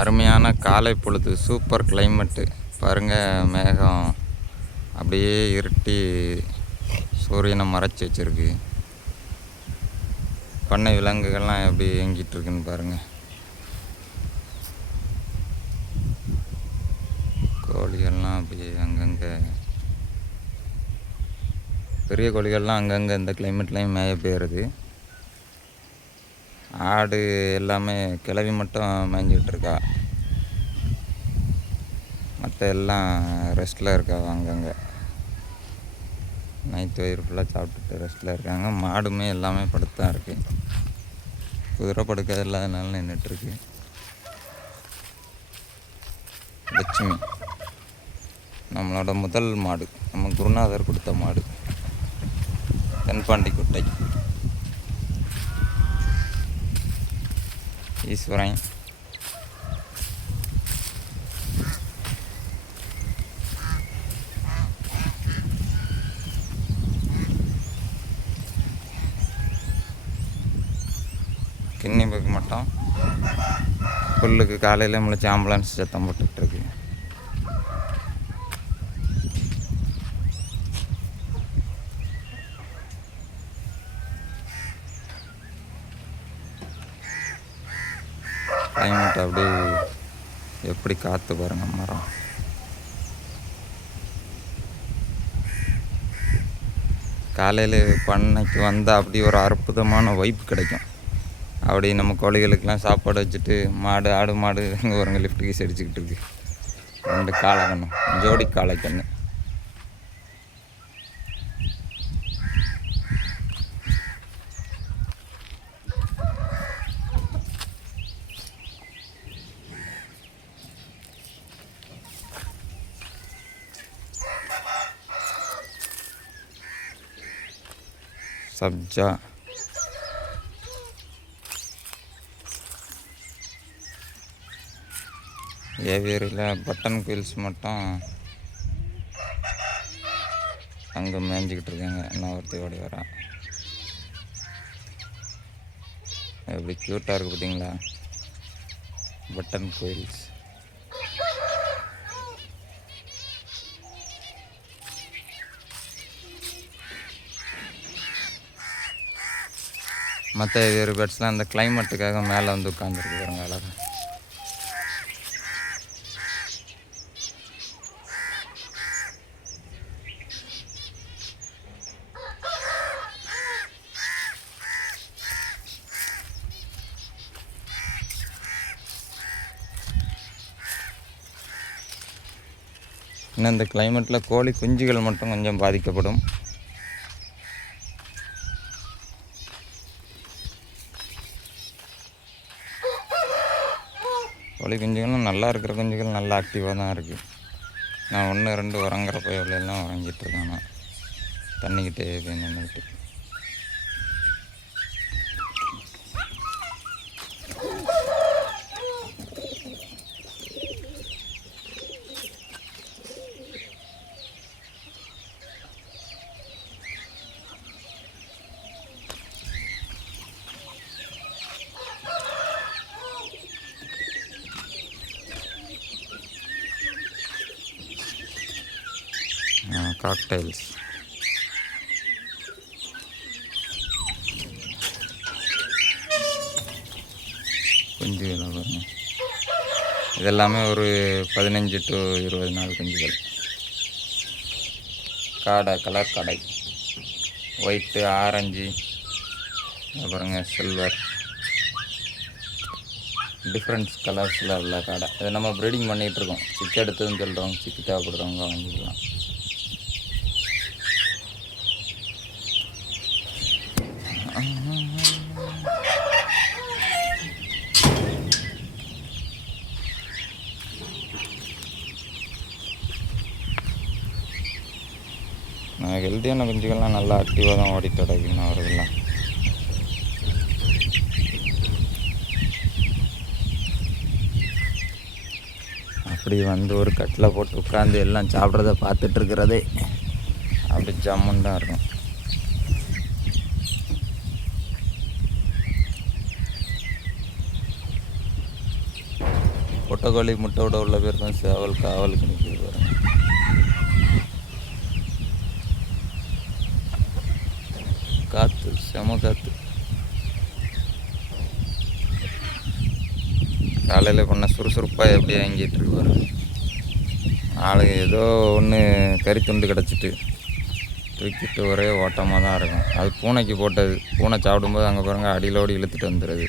அருமையான காலை பொழுது, சூப்பர் கிளைமேட்டு பாருங்கள். மேகம் அப்படியே இருட்டி சூரியனை மறைச்சி வச்சுருக்கு. பண்ணை விலங்குகள்லாம் எப்படி இயங்கிட்டு இருக்குன்னு பாருங்கள். கோழிகள்லாம் அப்படியே அங்கங்கே, பெரிய கோழிகள்லாம் அங்கங்கே இந்த கிளைமேட்லேயும் மேய போயிடுது. ஆடு எல்லாமே கிளவி மட்டும் மேய்ஞ்சிக்கிட்டு இருக்கா, மற்ற எல்லாம் ரெஸ்ட்டில் இருக்கா. அங்கங்கே நைட்டு வயிறு ஃபுல்லாக சாப்பிட்டுட்டு ரெஸ்ட்டில் இருக்காங்க. மாடுமே எல்லாமே படுத்தான் இருக்குது. குதிரை படுக்க இல்லாதனால நின்றுட்டுருக்கு. லட்சுமி நம்மளோட முதல் மாடு, நம்ம குருநாதர் கொடுத்த மாடு, தென்பாண்டி குட்டை. ஈஸ்வரன் கிண்ணி போய்க்க மாட்டோம். புல்லுக்கு காலையில் முளைச்சி ஆம்புலன்ஸ் சத்தம் போட்டுட்ருக்கு. கிளைமேட் அப்படியே எப்படி காற்று பாருங்கள். மரம் காலையில் பண்ணைக்கு வந்தால் அப்படி ஒரு அற்புதமான வைப் கிடைக்கும். அப்படி நம்ம கோழிகளுக்கெல்லாம் சாப்பாடு வச்சுட்டு மாடு, ஆடு மாடு இங்கே ஒருங்க லிஃப்ட் கீஸ் அடிச்சுக்கிட்டு இருக்கு. 2 காளை கண்ணு, ஜோடி காளை கண்ணு. சப்ஜா ஏவேரியில் பட்டன் குயில்ஸ் மட்டும் அங்கே மேய்ஞ்சிக்கிட்டு இருக்காங்க. என்ன ஒருத்தி ஓடி வரா. எப்படி க்யூட்டாக இருக்குது பார்த்தீங்களா, பட்டன் குயில்ஸ். மற்ற வேறு பேர்ட்ஸ்லாம் அந்த கிளைமேட்டுக்காக மேலே வந்து உட்காந்துருக்கு பாருங்க, அழகாக. இன்னும் இந்த கிளைமேட்டில் கோழி குஞ்சுகள் மட்டும் கொஞ்சம் பாதிக்கப்படும். கோழி குஞ்சுகளும் நல்லா இருக்கிற குஞ்சுகள் நல்லா ஆக்டிவாக தான் இருக்குது. நான் 1, 2 உறங்குறப்ப எவ்வளோலாம் உறங்கிட்டுருக்கேன். நான் தண்ணிக்கிட்டே போய் நின்றுட்டு. காக்டைல்ஸ் குஞ்சுகள் பாருங்க. இதெல்லாமே ஒரு 15 to 20 நாள் குஞ்சுகள். காடை, கலர் காடை, ஒயிட்டு, ஆரஞ்சு, பாருங்க சில்வர், டிஃப்ரெண்ட்ஸ் கலர்ஸில் உள்ள காடை. அதை நம்ம ப்ரீடிங் பண்ணிகிட்ருக்கோம். சிக்கு எடுத்ததுன்னு சொல்கிறோம். சிக்கு தேவைப்படுறவங்க வாங்கிக்கலாம். ஹெல்த்தியான குஞ்சுகள்லாம் நல்லா ஆக்டிவாக தான் ஓடி தொடங்கினா வருதுலாம். அப்படி வந்து ஒரு கட்டில் போட்டு உட்காந்து எல்லாம் சாப்பிட்றத பார்த்துட்ருக்கிறதே அப்படி ஜம்முன்னு தான் இருக்கும். பொட்டைக்கோழி முட்டை விட உள்ள பேர் தான் சேவல் காவலுக்கு நிற்கிது பாருங்க. காற்று செம காற்று. காலையில் பண்ண சுறுசுறுப்பாக எப்படி வாங்கிட்டு இருக்கு பாருங்க. ஆளுங்க ஏதோ ஒன்று கறி துண்டு கிடச்சிட்டு தூக்கிட்டு ஒரே ஓட்டமாக தான் இருக்கும். அது பூனைக்கு போட்டது. பூனை சாப்பிடும்போது அங்கே பாருங்க அடியிலோடு இழுத்துட்டு வந்துடுது.